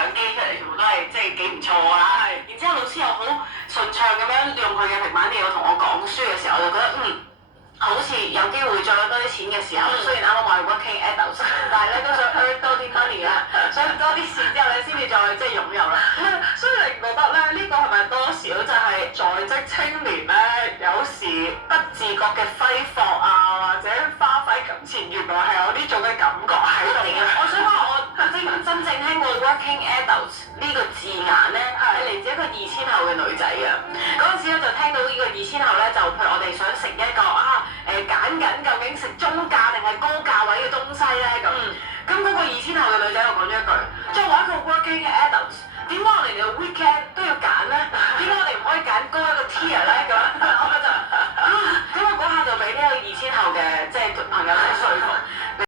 相機出嚟，全部都係即係幾唔錯啊！然之後老師又好順暢咁樣用佢嘅平板電腦同我講書嘅時候，我就覺得好似有機會再攞多啲錢嘅時候，雖然啱啱話 working adults，但係咧都想 earn 多啲 money 啦，想多啲錢之後咧先至再即係擁有啦。所以你唔覺得咧呢個係咪多少就係在職青年咧有時不自覺嘅揮霍啊，或者花費金錢，原來係有呢種嘅感覺喺度嘅。我想話我真正聽過 working adults 呢個字眼咧係嚟自一個2000後嘅女仔嘅。嗰陣時咧就聽到呢個2000後咧，就譬如我哋想食一個揀緊究竟食中價定係高價位嘅東西咧咁。咁嗰個2000後嘅女仔又講咗一句：作為一個 working adults，點解我哋嘅 weekend 都要揀咧？點解我哋唔可以揀高一個 tier 咧？咁我就咁我嗰下就俾呢個2000後嘅即係朋友咧信